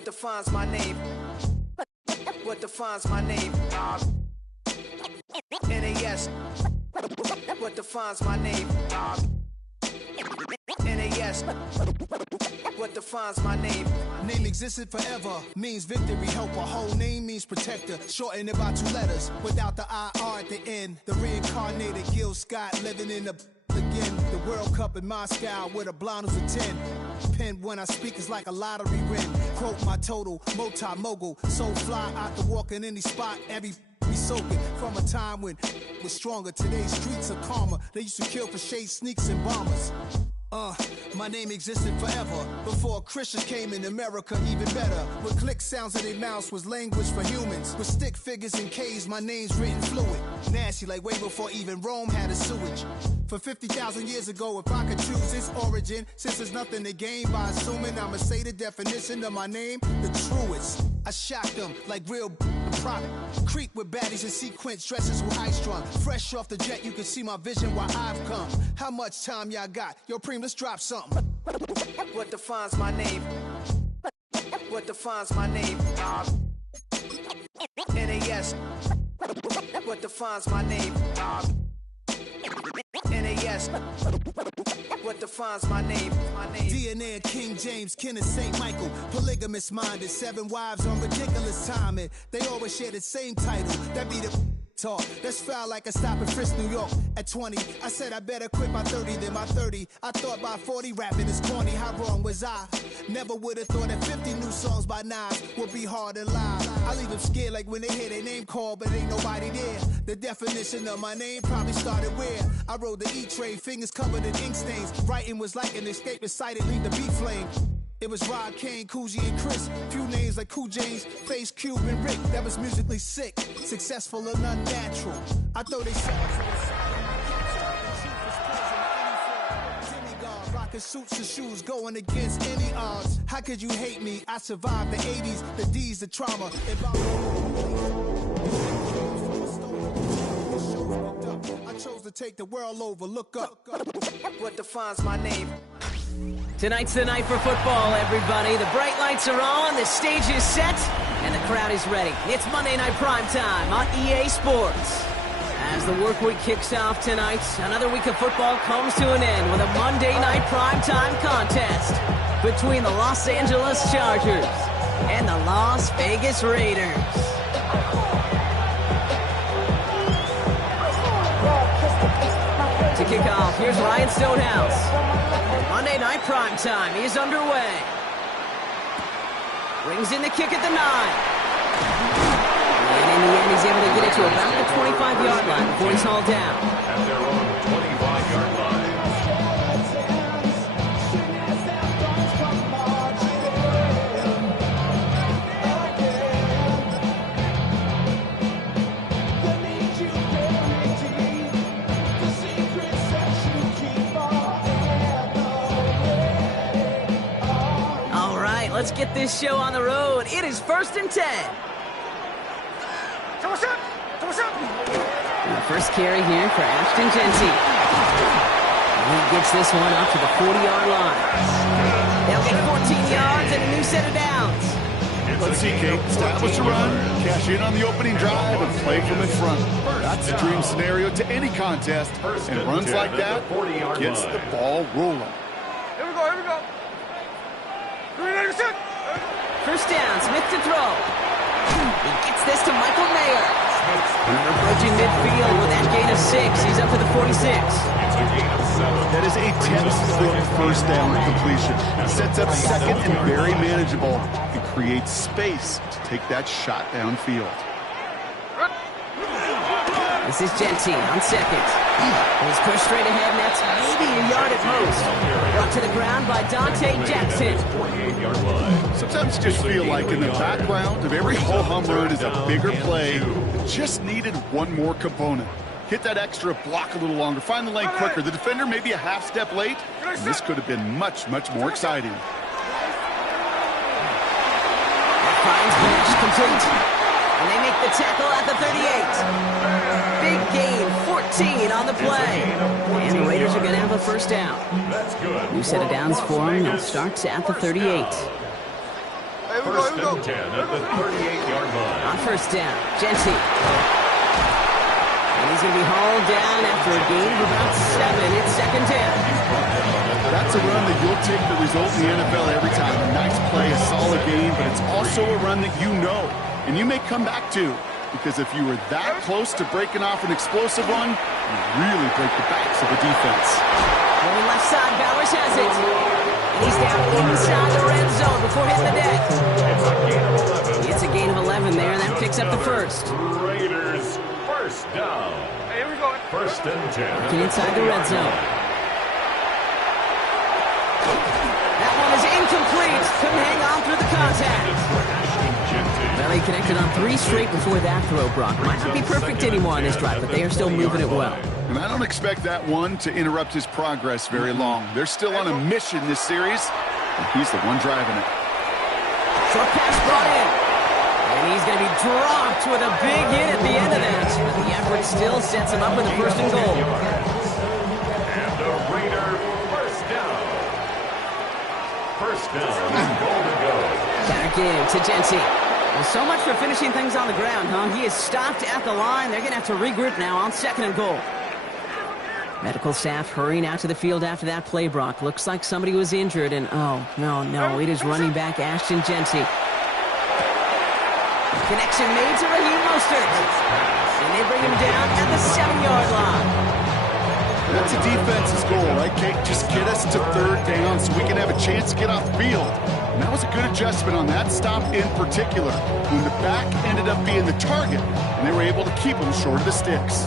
What defines my name? What defines my name? NAS. What defines my name? NAS. What defines my name? Name existed forever, means victory, helper. Whole name means protector, shortened it by 2 letters, without the IR at the end. The reincarnated Gil Scott, living in the again. The World Cup in Moscow, with a blind who's a 10. Pen when I speak is like a lottery win. Quote my total, multi-mogul, so fly out the walk in any spot, every be soaking from a time when was stronger. Today's streets are calmer. They used to kill for shade sneaks and bombers. My name existed forever. Before Christians came in America, even better. With click sounds in their mouths was language for humans. With stick figures and K's, my name's written fluid. Nasty like way before even Rome had a sewage. For 50,000 years ago, if I could choose its origin, since there's nothing to gain by assuming I'ma say the definition of my name, the truest. I shocked them like real product. Creep with baddies in sequence, dresses with high strung. Fresh off the jet, you can see my vision where I've come. How much time y'all got? Yo, Preem, let's drop something. What defines my name? What defines my name? NAS. What defines my name? NAS. What defines my name? DNA of King James, kin of St. Michael. Polygamous minded, 7 wives on ridiculous timing. They always share the same title. That be the talk. That's foul like a stop in Frisk, New York. At 20, I said I better quit by 30 than by 30. I thought by 40 rapping is corny. How wrong was I? Never would have thought that 50 new songs by Nas would be hard to lie. I leave them scared like when they hear their name called, but ain't nobody there. The definition of my name probably started where I rode the E-train, fingers covered in ink stains. Writing was like an escape excited, leave the beat flame. It was Rod, Kane, Coogee, and Chris. Few names like Cool James, Face, Cube, and Rick. That was musically sick, successful and unnatural. I throw they songs to the side. Demigod, rocking suits and shoes, going against any odds. How could you hate me? I survived the 80s, the D's, the trauma. I chose to take the world over. Look up. What defines my name? Tonight's the night for football, everybody. The bright lights are on, the stage is set, and the crowd is ready. It's Monday Night Primetime on EA Sports. As the work week kicks off tonight, another week of football comes to an end with a Monday Night Primetime contest between the Los Angeles Chargers and the Las Vegas Raiders. To kick off, here's Ryan Stonehouse. Monday Night Primetime is underway. Brings in the kick at the 9. And in the end, he's able to get it to about the 25-yard line before he's hauled down. At their own 25-yard line. Let's get this show on the road. It is 1st and 10. And the first carry here for Ashton Genty. And he gets this one up to the 40-yard line. They'll get 14 yards and a new set of downs. Let's see, Kate. Establish a run, cash in on the opening drive, and play from in front. That's the dream scenario to any contest. And runs like that gets the ball rolling. Here we go. First down, Smith to throw. He gets this to Michael Mayer. They're approaching midfield with that gain of 6. He's up to the 46. That is a 10-foot first down completion. Sets up second and very manageable. It creates space to take that shot downfield. This is Genty on second. He's pushed straight ahead, and that's maybe a yard at most. Brought to the ground by Dante Jackson. Sometimes you just feel like in the background of every ho-hum run is a bigger play that just needed one more component. Hit that extra block a little longer. Find the lane quicker. The defender may be a half step late. And this could have been much, much more exciting. Finds finish complete. And they make the tackle at the 38. Big gain, 14 on the play. And the Raiders are going to have a first down. New set of downs for them. It starts at the 38. Hey, First and 10 at the 38-yard line. On first down, Genty. And he's going to be hauled down after a gain of about 7. It's second down. That's a run that you'll take the result in the NFL every time. A nice play, a solid game, but it's also a run that you know and you may come back to, because if you were that close to breaking off an explosive one, you really break the backs of a defense. Going left side, Bowers has it. And he's down inside the red zone before hitting the deck. It's a gain of 11 there, and that picks up the first. Raiders, first down. Here we go. First and 10. Working inside the red zone. That one is incomplete. Couldn't hang on through the contact. Well, he connected on 3 straight before that throw, Brock. Might not be perfect anymore on this drive, but they are still moving it well. And I don't expect that one to interrupt his progress very long. They're still on a mission this series, and he's the one driving it. Short pass brought in. And he's going to be dropped with a big hit at the end of that. But the effort still sets him up with a first and goal. And the Raider first down. First down, goal to go. Counter give to Genty. Well, so much for finishing things on the ground, huh? He is stopped at the line. They're going to have to regroup now on second and goal. Medical staff hurrying out to the field after that play, Brock. Looks like somebody was injured, and oh, no, it is running back Ashton Genty. Connection made to Raheem Mostert. And they bring him down at the 7-yard line. That's a defense's goal, right, Kate? Just get us to third down so we can have a chance to get off the field. And that was a good adjustment on that stop in particular, when the back ended up being the target, and they were able to keep him short of the sticks.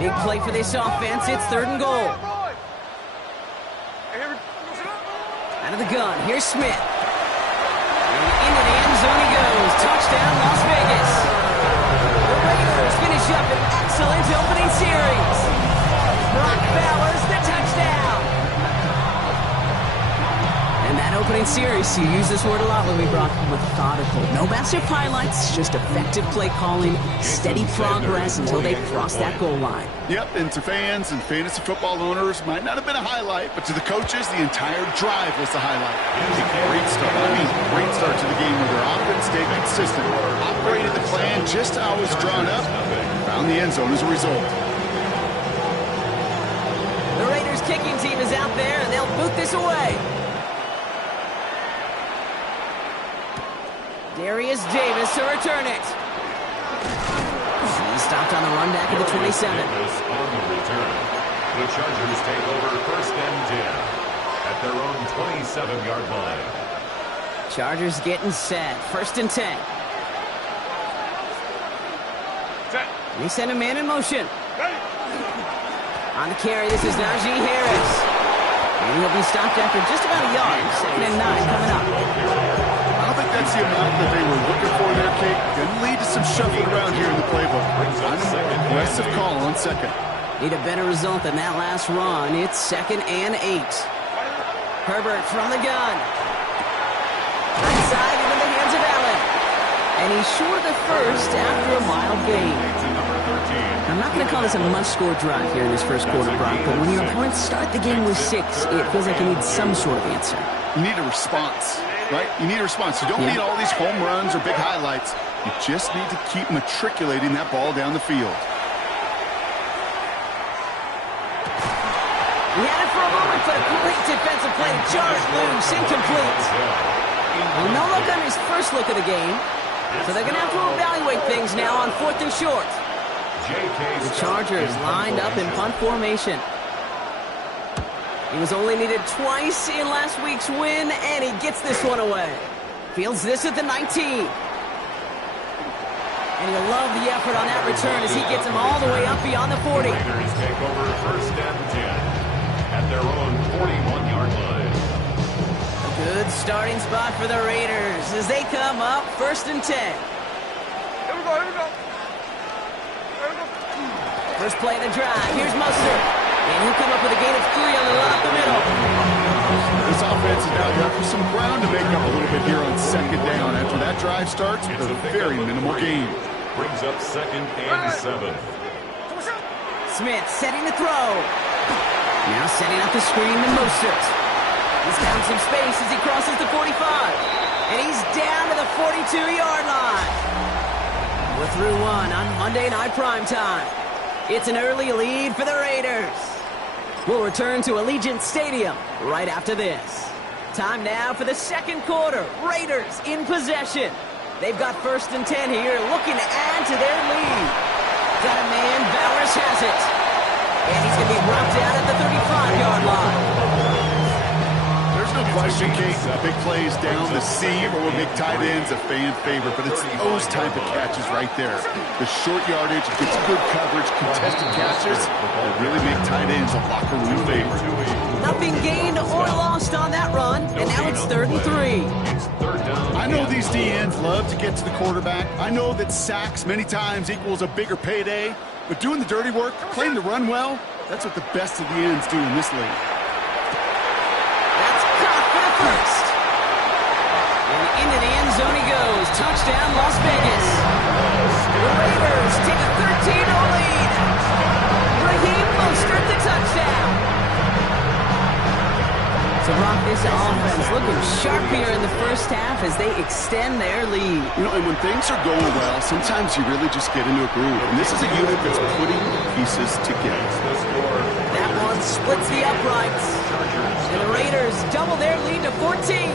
Big play for this offense. It's third and goal. Out of the gun, here's Smith. And into the end zone he goes. Touchdown, Las Vegas. The Raiders finish up an excellent opening series. Brock Bowers, the touchdown. And that opening series, you use this word a lot with me, Brock, methodical. No massive highlights, just effective play calling, steady progress until they cross that goal line. Yep, and to fans and fantasy football owners, might not have been a highlight, but to the coaches, the entire drive was the highlight. Great start. Great start to the game where their offense stayed consistent, operated the plan just how it was drawn up, found the end zone as a result. The Raiders kicking team is out there, and they'll boot this away. Darius Davis to return it. He stopped on the run back at the 27. On the return. The Chargers take over first and 10 at their own 27-yard line. Chargers getting set. First and 10. And he sent a man in motion. On the carry, this is Najee Harris. And he'll be stopped after just about a yard. Second and 9 coming up. I don't think that's the amount that they were looking for there, Kate. Can lead to some shuffling around here in the playbook. Aggressive call on second. Need a better result than that last run. It's second and 8. Herbert from the gun. Inside into the hands of Allen. And he's short of the first after a mild gain. I'm not going to call this a must-score drive here in this first quarter, Brock, but when your opponents start the game with 6, it feels like you need some sort of answer. You need a response, right? You need a response. You don't need all these home runs or big highlights. You just need to keep matriculating that ball down the field. He had it for a moment, but a great defensive play to jar it loose, incomplete. Well, no look on his first look of the game, so they're going to have to evaluate things now on 4th and short. The Chargers lined up in punt formation. He was only needed twice in last week's win, and he gets this one away. Fields this at the 19. And you'll love the effort on that return as he gets him all the way up beyond the 40. Raiders take over first and 10 at their own 41-yard line. A good starting spot for the Raiders as they come up first and 10. Here we go. First play of the drive. Here's Mostert. And he'll come up with a gain of 3 on the run up the middle. This offense is now left with some ground to make up a little bit here on second down. After that drive starts with a very minimal gain. Brings up second and 7. Smith setting the throw. Now setting up the screen to Mostert. He's found some space as he crosses the 45. And he's down to the 42-yard line. We're through one on Monday Night Primetime. It's an early lead for the Raiders. We'll return to Allegiant Stadium right after this. Time now for the second quarter. Raiders in possession. They've got 1st and 10 here, looking to add to their lead. Got a man, Bowers has it. And he's going to be brought down at the 35-yard line. There's no question, Kate, big plays down the seam or big tight ends a fan favorite, but it's those type of catches right there. The short yardage, gets good coverage, contested catches that really make tight ends a locker room favorite. Nothing gained or lost on that run, and now it's 3rd and 3. I know these DNs love to get to the quarterback. I know that sacks many times equals a bigger payday, but doing the dirty work, playing to run well, that's what the best of the ends do in this league. That's caught for the first. And into the end zone he goes. Touchdown, Las Vegas. The Raiders take a 13-0 lead. Raheem Mostert the touchdown. So, Brock, this offense looking sharp here in the first half as they extend their lead. You know, and when things are going well, sometimes you really just get into a groove. And this is a unit that's putting the pieces together. That one splits the uprights. And the Raiders double their lead to 14.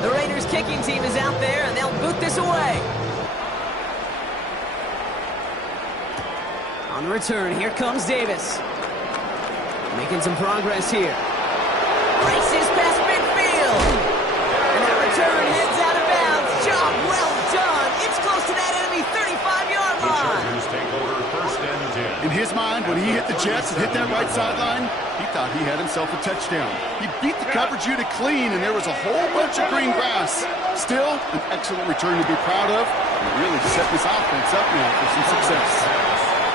The Raiders kicking team is out there, and they'll boot this away. On the return, here comes Davis. Making some progress here. Races past midfield. And that return heads out of bounds. Job well done. It's close to that enemy 35-yard line. The Chargers take over 1st and 10. In his mind, when he hit the Jets and hit that right sideline, he thought he had himself a touchdown. He beat the coverage unit clean, and there was a whole bunch of green grass. Still, an excellent return to be proud of, and really setting this offense up now for some success.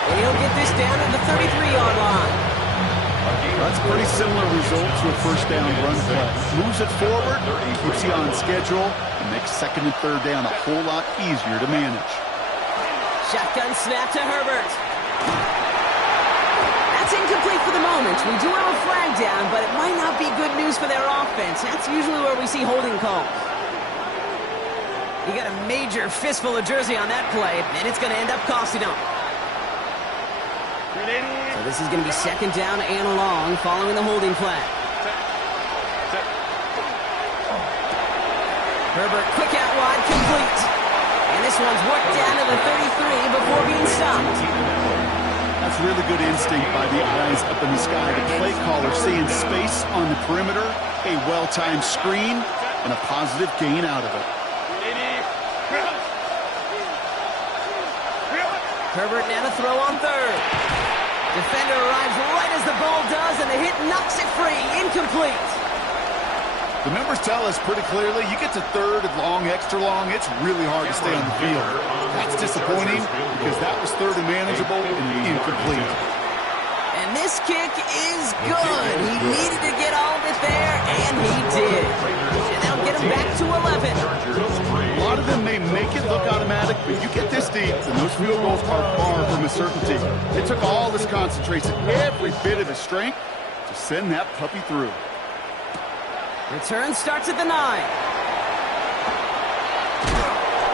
And he'll get this down to the 33-yard line. That's a pretty similar result to a 1st down run play. Moves it forward, keeps you on schedule, and makes 2nd and 3rd down a whole lot easier to manage. Shotgun snap to Herbert. That's incomplete for the moment. We do have a flag down, but it might not be good news for their offense. That's usually where we see holding calls. He got a major fistful of jersey on that play, and it's going to end up costing him. So this is going to be 2nd down and long following the holding flag. Herbert quick out wide, complete. And this one's worked down to the 33 before being stopped. That's really good instinct by the eyes up in the sky. The play caller seeing space on the perimeter, a well-timed screen, and a positive gain out of it. Herbert now to throw on 3rd. Defender arrives right as the ball does, and the hit knocks it free. Incomplete. The numbers tell us pretty clearly, you get to 3rd and long, extra long, it's really hard to stay on the field. That's disappointing because that was 3rd and manageable and incomplete. And this kick is good. He needed to get all of it there, and he did. And that'll get him back to 11. A lot of them may make it look automatic, but you get this deep, and those field goals are far from a certainty. It took all his concentration, every bit of his strength, to send that puppy through. Return starts at the 9.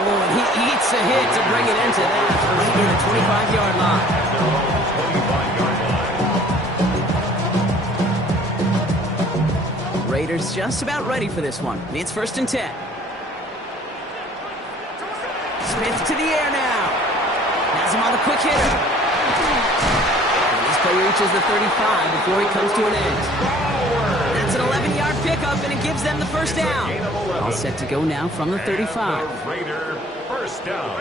Oh, and he eats a hit to bring it into that. Right near the 25-yard line. Raiders just about ready for this one. It's 1st and 10. Smith to the air now. Has him on the quick hitter. And this play reaches the 35 before he comes to an end. That's an 11-yard pickup, and it gives them the 1st down. All set to go now from the 35. Raider 1st down.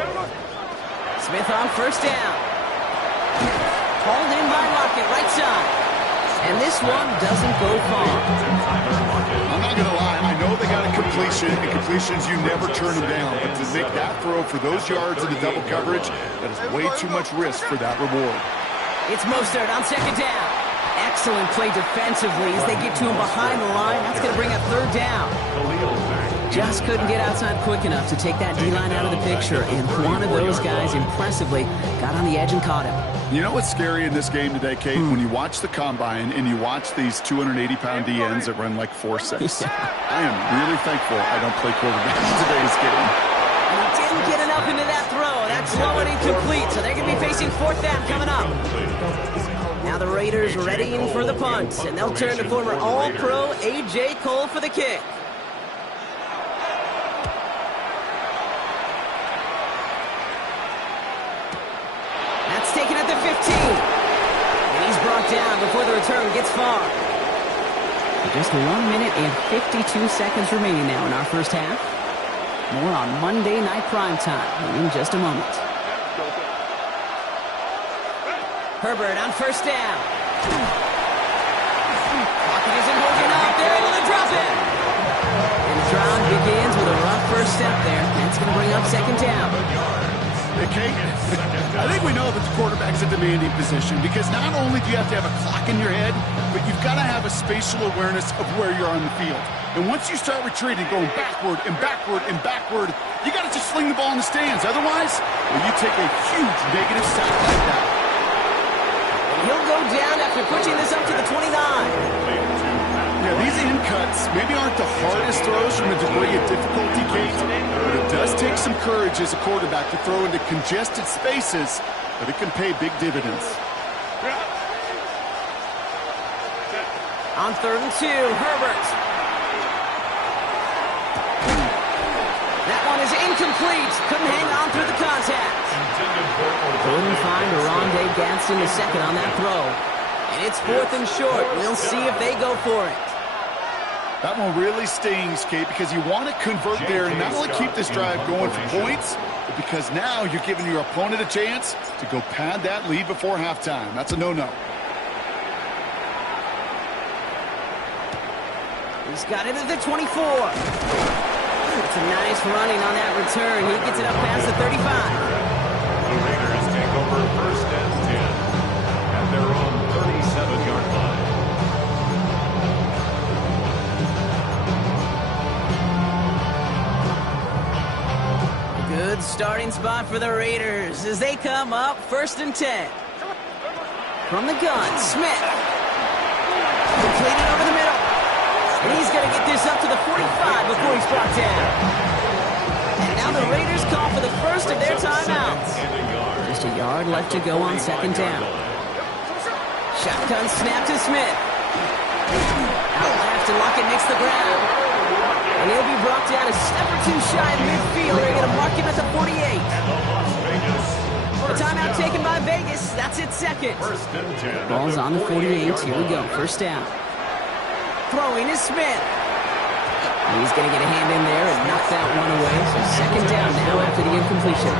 Smith on 1st down. Hauled in by Lockett, right side. And this one doesn't go far. I'm not going to lie, I know they got a completion, and completions, you never turn them down. But to make that throw for those yards into double coverage, that is way too much risk for that reward. It's Mostert on 2nd down. Excellent play defensively as they get to him behind the line. That's going to bring up third down. Just couldn't get outside quick enough to take that D-line out of the picture, and one of those guys impressively got on the edge and caught him. You know what's scary in this game today, Kate? When you watch the combine and you watch these 280-pound DNs that run like 4.6. I am really thankful I don't play quarterback in today's game. And he didn't get enough into that throw. That's low and incomplete, so they're going to be facing fourth down coming up. Now the Raiders readying for the punt, and they'll turn to former All-Pro A.J. Cole for the kick. That's taken at the 15. And he's brought down before the return gets far. Just 1 minute and 52 seconds remaining now in our first half. More on Monday Night Primetime in just a moment. Herbert on first down. Pocket isn't holding up. They're able to drop it. And the drive begins with a rough first step there. That's going to bring up second down. Hey, Kate, I think we know that the quarterback's a demanding position because not only do you have to have a clock in your head, but you've got to have a spatial awareness of where you're on the field. And once you start retreating, going backward and backward and backward, you got to just sling the ball in the stands. Otherwise, well, you take a huge negative sack like that. He'll go down after pushing this up to the 29. Yeah, these in cuts maybe aren't the hardest throws from a degree of difficulty, Kate, but it does take some courage as a quarterback to throw into congested spaces, but it can pay big dividends. On 3rd and 2, Herbert. That one is incomplete. Couldn't hang on through the contact. Couldn't find Rondé Gadsden the second on that throw. And it's 4th and short. We'll see if they go for it. That one really stings, Kate, because you want to convert there and not only keep this drive going for points, but because now you're giving your opponent a chance to go pad that lead before halftime. That's a no-no. He's got it at the 24. It's a nice running on that return. He gets it up past the 35. The Raiders take over 1st and 10 at their own 37-yard line. Good starting spot for the Raiders as they come up 1st and 10. From the gun, Smith. Completed over the middle. And he's going to get this up to the 45 before he's brought down. And now the Raiders call for the first of their timeouts. Just a yard left to go on 2nd down. Shotgun snap to Smith. Out left and Lockett nicks the ground. And he'll be brought down a step or two shy of midfield. They're going to mark him at the 48. The timeout taken by Vegas. That's its second. Ball's on the 48. Here we go. 1st down. Throwing is Smith. And he's going to get a hand in there and knock that one away. So 2nd down now after the incompletion.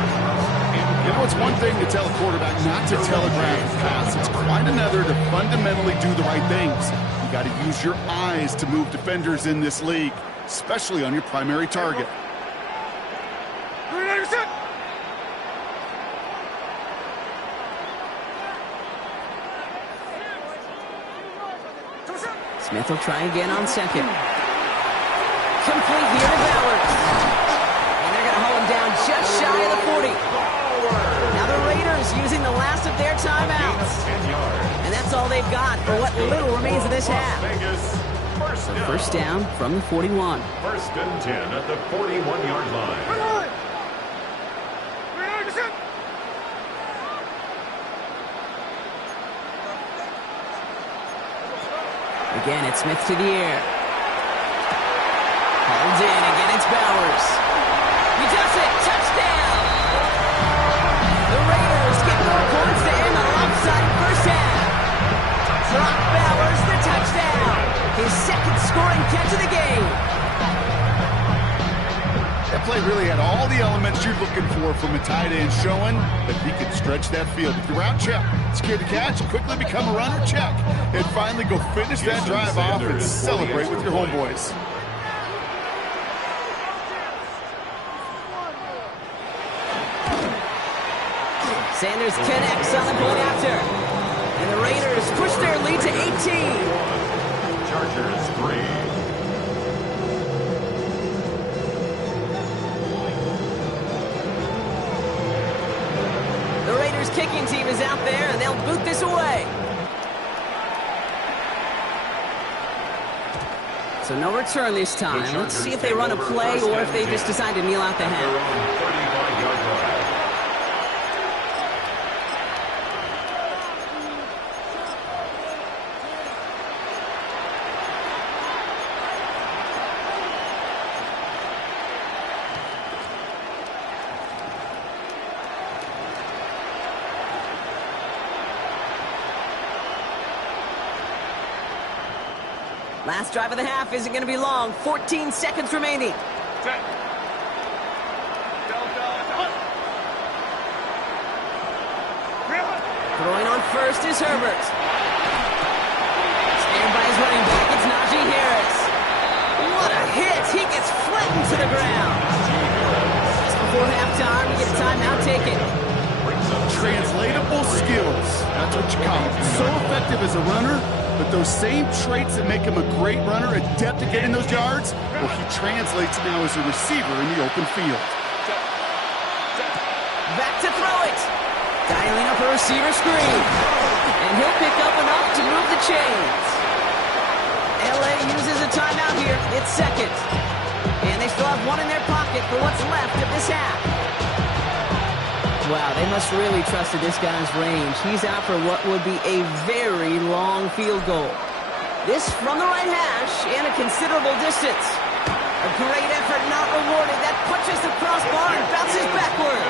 You know, it's one thing to tell a quarterback not to telegraph a pass. It's quite another to fundamentally do the right things. You got to use your eyes to move defenders in this league, especially on your primary target. Smith will try again on 2nd. Complete here to Bowers. And they're going to hold him down just shy of the 40. Now the Raiders using the last of their timeouts. And that's all they've got for what little remains of this half. So 1st down from the 41. 1st and 10 at the 41-yard line. Again, it's Smith to the air. Hauled in. Again, it's Bowers. He does it. Touchdown! The Raiders get more points to end the lopsided first half. Brock Bowers, the touchdown. His 2nd scoring catch of the game. That play really had all the elements you're looking for from a tight end, showing that he could stretch that field. If you're out, check. Secure the catch, quickly become a runner, check. And finally go finish that drive off and celebrate with your homeboys. Sanders connects on the point after. And the Raiders push their lead to 18. Chargers 3. The Raiders kicking team is out there, and they'll boot this away. So no return this time. Let's see if they run a play or if they just decide to kneel out the half. 35-yard line. Last drive of the half isn't going to be long. 14 seconds remaining. Set. Throwing on first is Herbert. Stand by his running back. It's Najee Harris. What a hit. He gets flattened to the ground. Just before halftime, we get a timeout taken. Translatable skills. That's what you call him. So effective as a runner, but those same traits that make him a great runner, adept at getting those yards, well, he translates now as a receiver in the open field. Back to throw it. Dialing up a receiver screen. And he'll pick up enough to move the chains. LA uses a timeout here. It's second. And they still have one in their pocket for what's left of this half. Wow, they must really trust this guy's range. He's out for what would be a very long field goal. This from the right hash and a considerable distance. A great effort not rewarded. That punches the crossbar and bounces backward.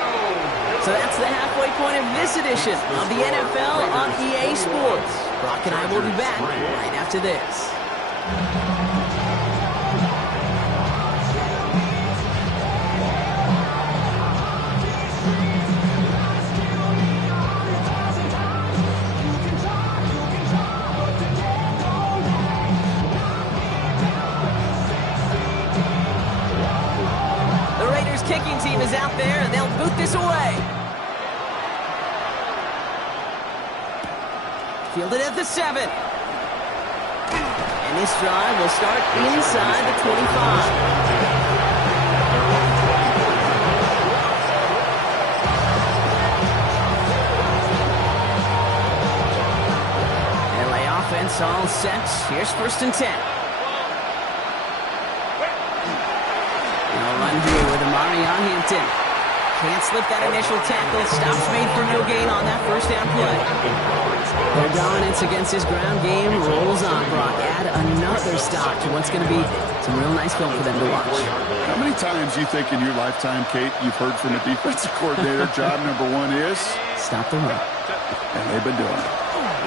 So that's the halfway point of this edition of the NFL on EA Sports. Brock and I will be back right after this. Kicking team is out there, and they'll boot this away. Fielded at the 7. And this drive will start inside the 25. LA offense all set. Here's 1st and 10. Run here with Amarion Hampton. Can't slip that initial tackle. Stops made for no gain on that first down play. Their dominance against his ground game rolls on, Brock. Add another stop to what's going to be some real nice film for them to watch. How many times you think in your lifetime, Kate, you've heard from a defensive coordinator, job number 1 is? Stop the run. And they've been doing it.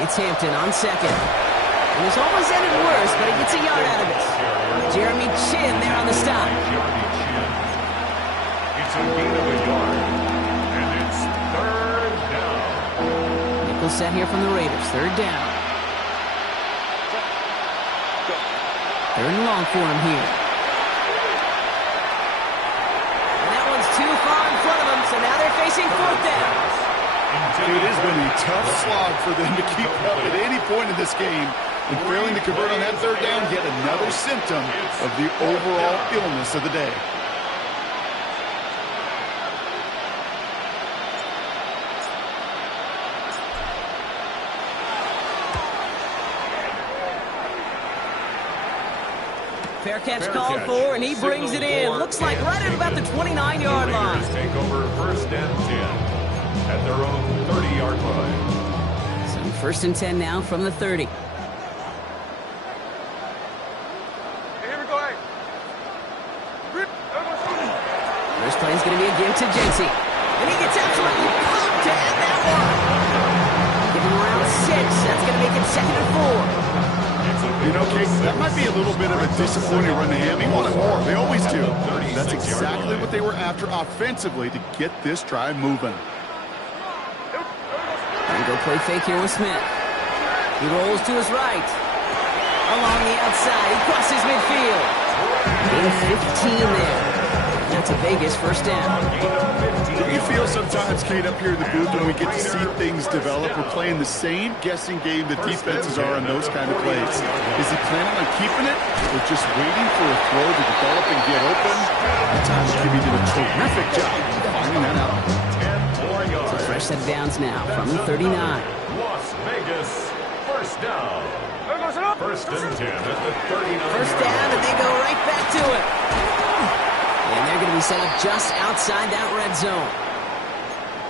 It's Hampton on second. And this almost ended worse, but he gets a yard out of it. Jeremy Chin there on the stop. It's a gain of a yard, and it's 3rd down. Nickel set here from the Raiders. 3rd down. 3rd and long for him here. And that one's too far in front of him, so now they're facing 4th down. It has been a tough slog for them to keep up at any point in this game. And failing to convert on that 3rd down, yet another symptom of the overall illness of the day. Fair catch called for, and he brings it in. Looks like right at about the 29-yard line. Take over 1st and 10 at their own 30-yard line. So 1st and 10 now from the 30. Hey, here we go, hey. First play is going to be a give to Jency. And he gets absolutely pumped to end that one. Give him around 6. That's going to make it 2nd and 4. You know, Kate, that might be a little bit of a disappointing run to him. He wanted more. They always do. That's exactly what they were after offensively to get this drive moving. And go play fake here with Smith. He rolls to his right. Along the outside. He crosses midfield. In 15 there. It's a Vegas first down. Don't you feel sometimes, Kate, up here in the booth when we get to see things develop, we're playing the same guessing game that defenses are on those kind of plays? Is he planning on keeping it or just waiting for a throw to develop and get open? At times, Jimmy did a terrific job of finding that out. So fresh set of downs now from the 39. Las Vegas, first down. First and 10 at the 39. First down, and they go right back to it. And they're going to be set up just outside that red zone.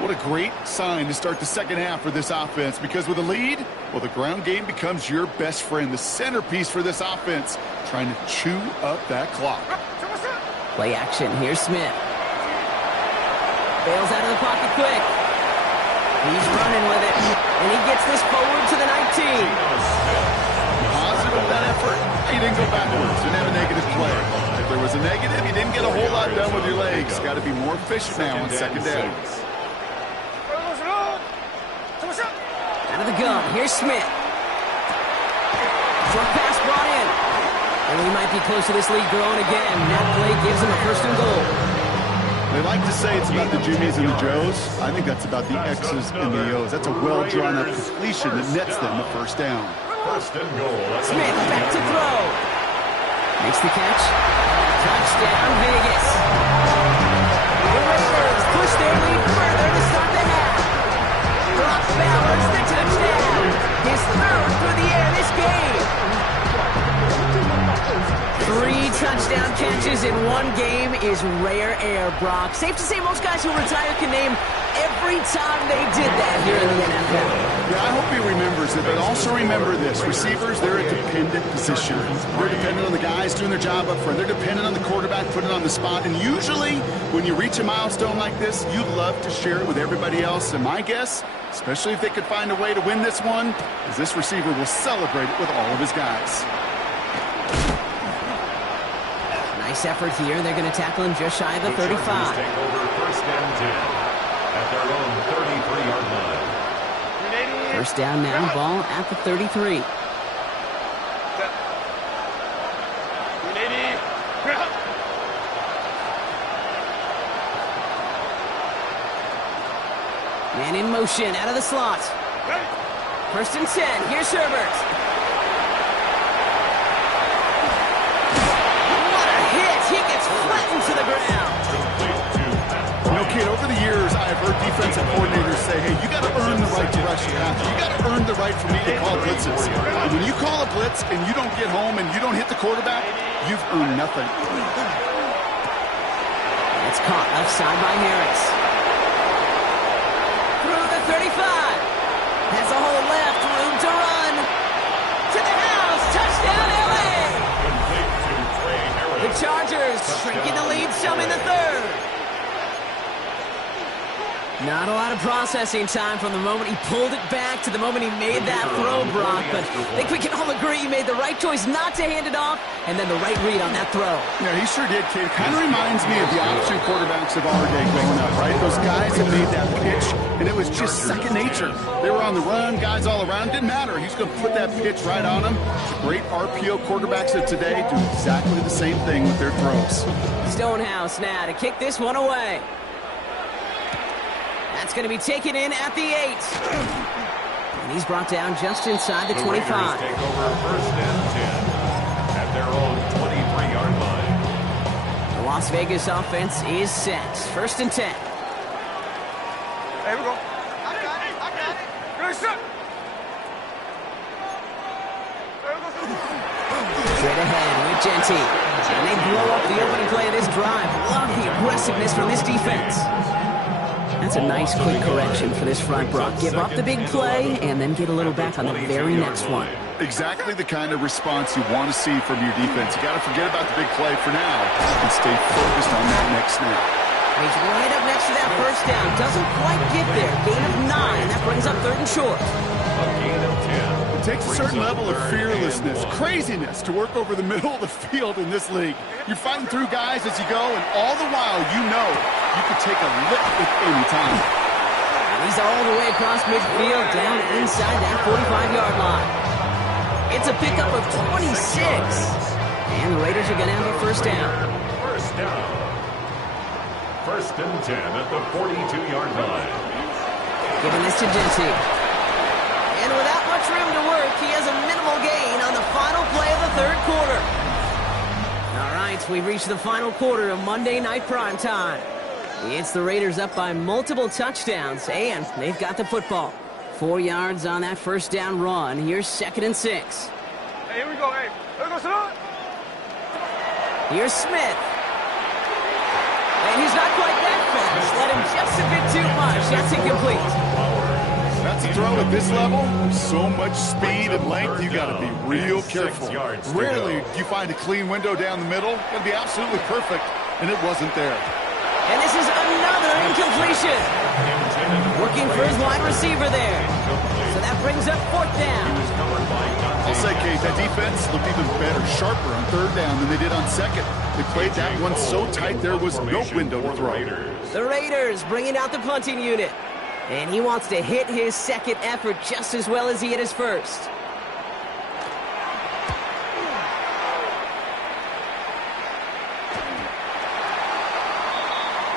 What a great sign to start the second half for this offense, because with a lead, well, the ground game becomes your best friend, the centerpiece for this offense, trying to chew up that clock. Play action. Here's Smith. Bails out of the pocket quick. He's running with it, and he gets this forward to the 19. Positive that effort. He didn't go backwards. Didn't have a negative play. If there was a negative, you didn't get a whole lot done with your legs. Got to be more efficient now on second down. Out of the gun. Here's Smith. Short pass brought in. And we might be close to this lead growing again. That play gives him a first and goal. They like to say it's about the Jimmies and the Joes. I think that's about the X's and the O's. That's a well-drawn-up completion that nets them the first down. First and goal. Smith back to throw. Makes the catch. Touchdown, Vegas. The Raiders push their lead further to start the half. Brock Bowers the touchdown. His third through the air this game. 3 touchdown catches in one game is rare air, Brock. Safe to say most guys who retire can name every time they did that here in the NFL. Yeah, I hope he remembers it, but also remember this. Receivers, they're a dependent position. They're dependent on the guys doing their job up front. They're dependent on the quarterback putting it on the spot. And usually, when you reach a milestone like this, you love to share it with everybody else. And my guess, especially if they could find a way to win this one, is this receiver will celebrate it with all of his guys. Nice effort here. They're going to tackle him just shy of the 35. Take over first and 10 at their own 33-yard line. First down now, ball at the 33. Man in motion, out of the slot. First and 10, here's Herbert. What a hit! He gets flattened to the ground. You know, kid, over the years, I've heard defensive coordinators say, hey, you got to earn the right direction pass. You got to earn the right for me to call blitzes. And when you call a blitz and you don't get home and you don't hit the quarterback, you've earned nothing. It's caught left side by Harris. Through the 35. Has a hole left, room to run. To the house, touchdown LA! The Chargers shrinking the lead some in the third. Not a lot of processing time from the moment he pulled it back to the moment he made that throw, Brock. But I think we can all agree he made the right choice not to hand it off, and then the right read on that throw. Yeah, he sure did, kid. Kind of reminds me of the option quarterbacks of our day growing up, right? Those guys that made that pitch, and it was just second nature. They were on the run, guys all around. Didn't matter. He's going to put that pitch right on them. The great RPO quarterbacks of today do exactly the same thing with their throws. Stonehouse now to kick this one away. That's going to be taken in at the 8. And he's brought down just inside the 25. Raiders take over first and 10 at their own 23-yard line. The Las Vegas offense is set. First and 10. Hey, we go. I got it. Good shot. Straight ahead with Genty. And they blow up the opening play of this drive. Love the aggressiveness from this defense. That's a nice quick correction for this front, Brock. Give up the big play and then get a little back on the very next one. Exactly the kind of response you want to see from your defense. You got to forget about the big play for now and stay focused on that next snap. He's right up next to that first down. Doesn't quite get there. Gain of 9. That brings up third and short. A gain of 10. It takes a certain level of fearlessness, craziness to work over the middle of the field in this league. You're fighting through guys as you go, and all the while you know you could take a lick at any time. And he's all the way across midfield, down inside that 45-yard line. It's a pickup of 26. And the Raiders are going to have a first down. First down. First and 10 at the 42-yard line. Giving this to Dempsey. And without much room to work, he has a minimal gain on the final play of the third quarter. All right, we've reached the final quarter of Monday Night Primetime. It's the Raiders up by multiple touchdowns, and they've got the football. 4 yards on that first down run. Here's 2nd and 6. Hey, here we go. Hey, here goes it. Here's Smith. And he's not quite that fast. Let him just a bit too much. That's incomplete. That's a throw at this level. So much speed and length, you got to be real careful. Rarely do you find a clean window down the middle. Got to be absolutely perfect, and it wasn't there. And this is another incompletion. Looking for his wide receiver there. So that brings up 4th down. I'll say, Kate, that defense looked even better, sharper on 3rd down than they did on 2nd. They played that one so tight there was no window to throw. The Raiders bringing out the punting unit. And he wants to hit his 2nd effort just as well as he hit his 1st.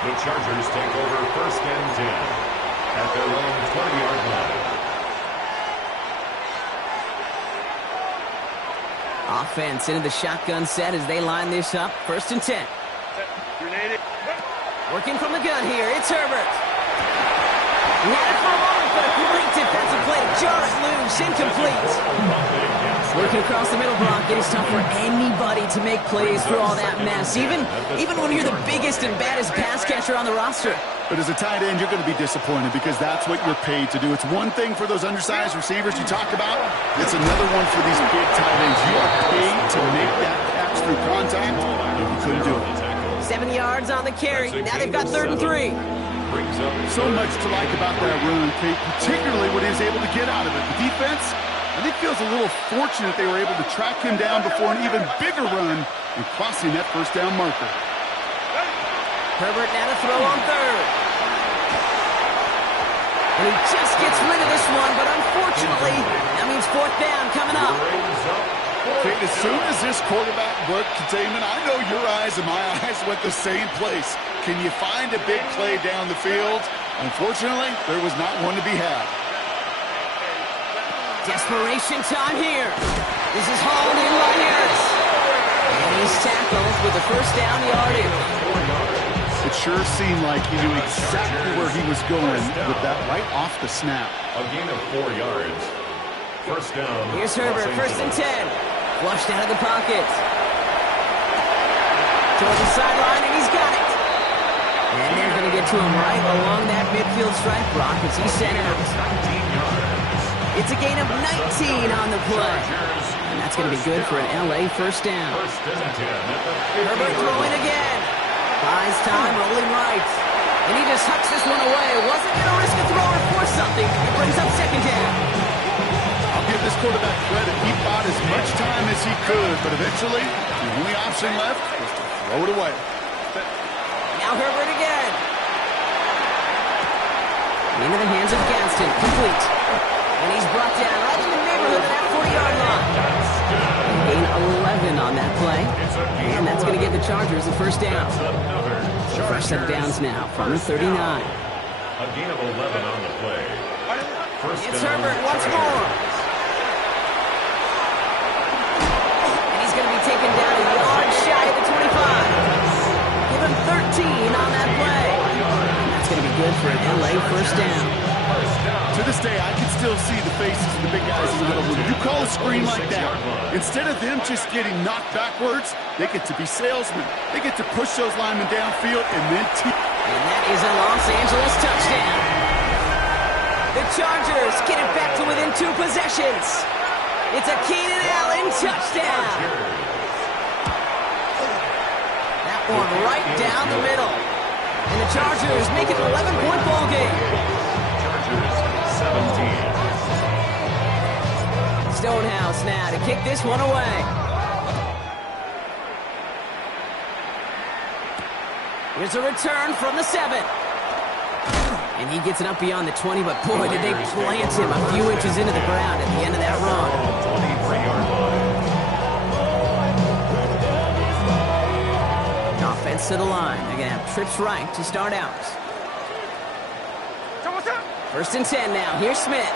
The Chargers take over 1st and 10 at their own 20-yard line. Offense into the shotgun set as they line this up. 1st and 10. Working from the gun here. It's Herbert. He had it for a moment, but a great defensive play to jar it loose. Incomplete. Working across the middle block, it is tough for anybody to make plays through all that mess, even when you're the biggest and baddest pass catcher on the roster. But as a tight end, you're going to be disappointed because that's what you're paid to do. It's one thing for those undersized receivers you talk about. It's another one for these big tight ends. You are paid to make that catch through contact, and you couldn't do it. 7 yards on the carry. Now they've got 3rd and 3. So much to like about that run, Kate, particularly what he was able to get out of it. The defense, I think, feels a little fortunate they were able to track him down before an even bigger run and crossing that 1st down marker. Herbert now to throw on 3rd. And he just gets rid of this one, but unfortunately, that means 4th down coming up. Kate, as soon as this quarterback broke containment, I know your eyes and my eyes went the same place. Can you find a big play down the field? Unfortunately, there was not one to be had. Desperation time here. This is hauled in by Harris. And he's tackled with the 1st down yardage. It sure seemed like he knew exactly where he was going with that right off the snap. A gain of 4 yards. 1st down. Here's Herbert, 1st and 10. Flushed out of the pocket. Toward the sideline, and he's got it. And they're going to get to him right along that midfield strike block as he's sent out. It's a gain of 19 on the play. And that's going to be good for an LA 1st down. Herbert throwing again. Buys time, rolling right. And he just hucks this one away. Wasn't going to risk a throw or force something. It brings up 2nd down. I'll give this quarterback credit. He bought as much time as he could, but eventually, the only option left was to throw it away. Now Herbert again. Into the hands of Gadsden. Complete. And he's brought down right in the neighborhood of that 40-yard line. Gain 11 on that play. And that's going to give the Chargers a 1st down. Fresh set of downs now from the 39. A gain of 11 on the play. It's Herbert once more. And he's going to be taken down a yard shy of the 25. Give him 13 on that play. And that's going to be good for an LA 1st down. To this day, I can still see the faces of the big guys in the middle room. You call a screen like that, instead of them just getting knocked backwards, they get to be salesmen. They get to push those linemen downfield and then and that is a Los Angeles touchdown. The Chargers get it back to within 2 possessions. It's a Keenan Allen touchdown. That one right down the middle. And the Chargers make it an 11-point ball game. Chargers 17. Stonehouse now to kick this one away. Here's a return from the 7. And he gets it up beyond the 20, but boy, did they plant him a few inches into the ground at the end of that run. 23-yard line. Offense to the line. They're going to have trips right to start out. First and 10 now. Here's Smith.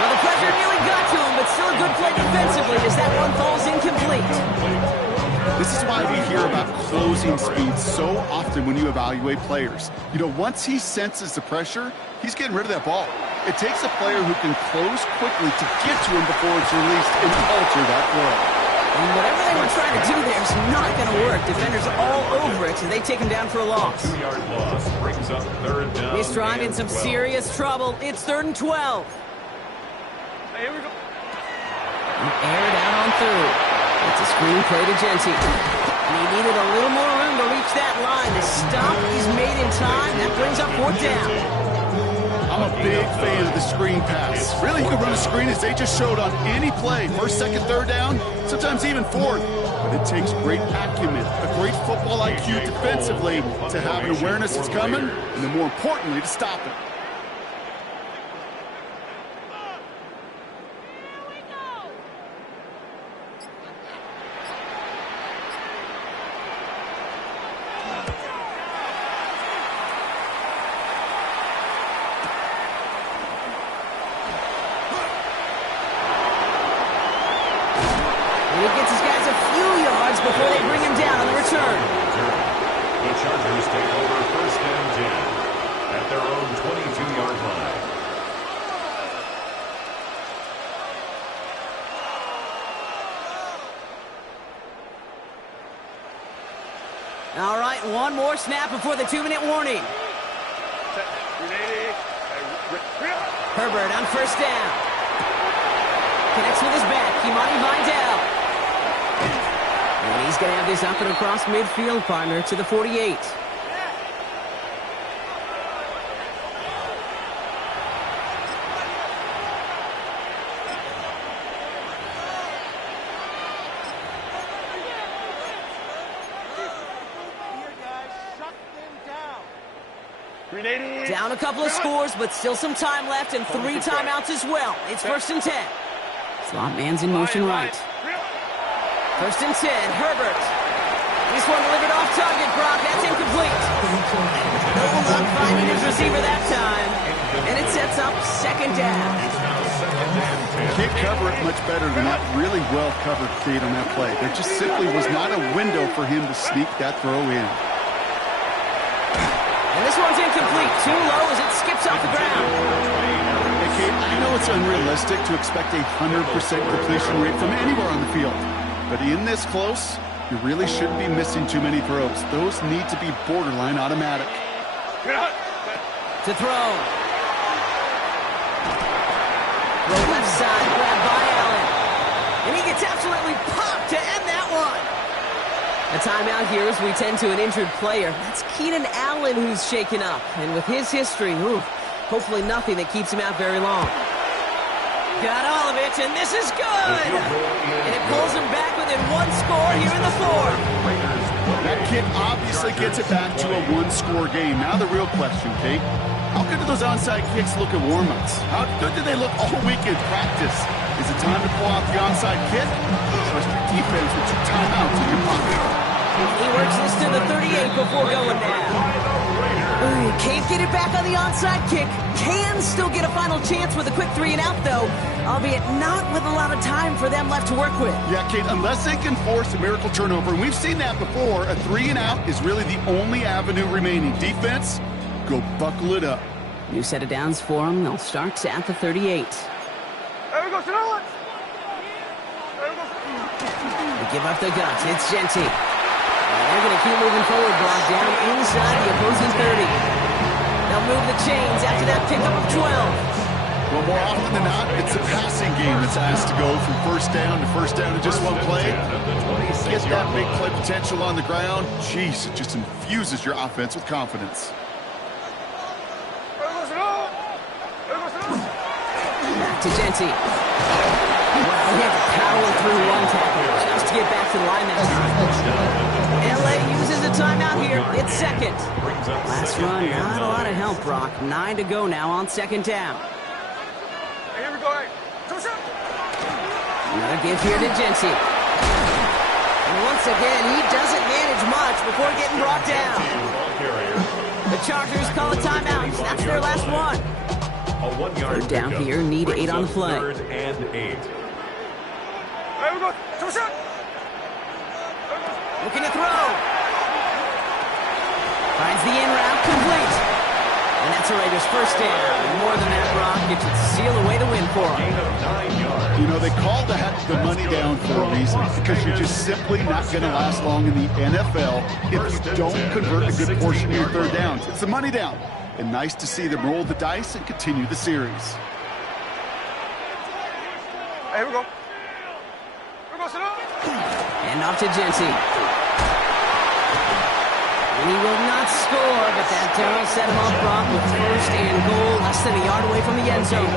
Well, the pressure nearly got to him, but still a good play defensively as that one falls incomplete. This is why we hear about closing speed so often when you evaluate players. You know, once he senses the pressure, he's getting rid of that ball. It takes a player who can close quickly to get to him before it's released and alter that throw. And whatever they were trying to do there is not going to work. Defenders all over it, so they take him down for a loss. 2-yard loss brings up third down. This drive in some 12. serious trouble. It's 3rd and 12. Hey, here we go. Aired out on third. It's a screen play to Genty. And he needed a little more room to reach that line. The stop is made in time. That brings up 4th down. I'm a big fan of the screen pass. Really, you can run a screen as they just showed on any play. 1st, 2nd, 3rd down, sometimes even 4th. But it takes great acumen, a great football IQ defensively to have an awareness it's coming, and then more importantly, to stop it. He gets his guys a few yards before they bring him down on the return. The Chargers take over 1st and 10 at their own 22-yard line. All right, one more snap before the 2-minute warning. Herbert on 1st down. Connects with his back, Kimani Vidal. And he's going to have this up and across midfield, partner, to the 48. Down a couple of scores, but still some time left and 3 timeouts as well. It's 1st and 10. Slot man's in motion right. 1st and 10, Herbert. This one delivered off target, Brock. That's incomplete. No luck finding his receiver that time. And it sets up 2nd down. Can't cover it much better than that really well-covered Kate on that play. There just simply was not a window for him to sneak that throw in. And this one's incomplete. Too low as it skips off the ground. Hey, Kate, I know it's unrealistic to expect a 100% completion rate from anywhere on the field. But in this close, you really shouldn't be missing too many throws. Those need to be borderline automatic. To throw. Throw left side, grabbed by Allen. And he gets absolutely popped to end that one. A timeout here as we tend to an injured player. That's Keenan Allen who's shaken up. And with his history, hopefully nothing that keeps him out very long. Got all of it, and this is good! And it pulls him back within 1 score here in the 4th. That kid obviously gets it back to a 1-score game. Now the real question, Kate, how good do those onside kicks look at warm-ups? How good do they look all week in practice? Is it time to pull out the onside kick? Trust your defense with 2 timeouts in your pocket. He works this to the 38 before going down. Ooh, can't get it back on the onside kick. Can still get a final chance with a quick 3-and-out, though, albeit not with a lot of time for them left to work with. Yeah, Kate, unless they can force a miracle turnover, and we've seen that before, a 3-and-out is really the only avenue remaining. Defense, go buckle it up. New set of downs for them. They'll start at the 38. There we go, Sonoma. They give up the guts. It's Genty. They're going to keep moving forward, Brock, down inside the opposing 30. They'll move the chains after that pickup of 12. Well, more often than not, it's a passing game that's asked to go from 1st down to 1st down in just 1 play. Get that big play potential on the ground. Jeez, it just infuses your offense with confidence. Back to Genty. Wow, he had to power through 1 tackle just to get back to the line that time. LA uses a timeout here. It's 2nd. Last run, not a lot of help, Brock. 9 to go now on 2nd down. Hey, here we go. Hey, Another give here to Genty. And once again, he doesn't manage much before getting brought down. The Chargers call a timeout. That's their last one. A 1-yard Down pickup here, need 8 brings on the up play. 3rd and 8. There we go. Come shot. Looking to throw. Finds the in route, complete. And that's a Raiders first down. More than that, Brock. It should seal away the win for Gain them. of 9 yards. You know, they call the money down for a reason, because you're just simply not going to last long in the NFL if you don't convert a good portion of your third downs. It's the money down. And nice to see them roll the dice and continue the series. Hey, here we go. Here we go, sit down. And off to Genty. And he will not score, but that will set him off, Brock, with first and goal, less than a yard away from the end zone.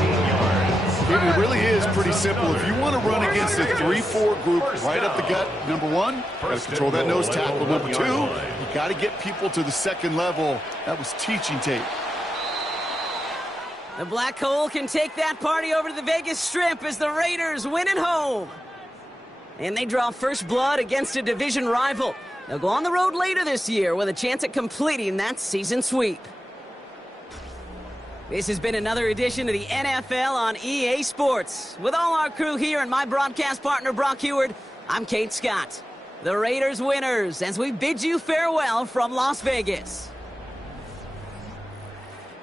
15 yards. It really is pretty simple. If you want to run against a 3-4 group right up the gut, number one, got to control that nose tackle. Number two, you got to get people to the second level. That was teaching tape. The Black Hole can take that party over to the Vegas Strip as the Raiders win at home. And they draw first blood against a division rival. They'll go on the road later this year with a chance at completing that season sweep. This has been another edition of the NFL on EA Sports. With all our crew here and my broadcast partner, Brock Heward, I'm Kate Scott. The Raiders winners as we bid you farewell from Las Vegas.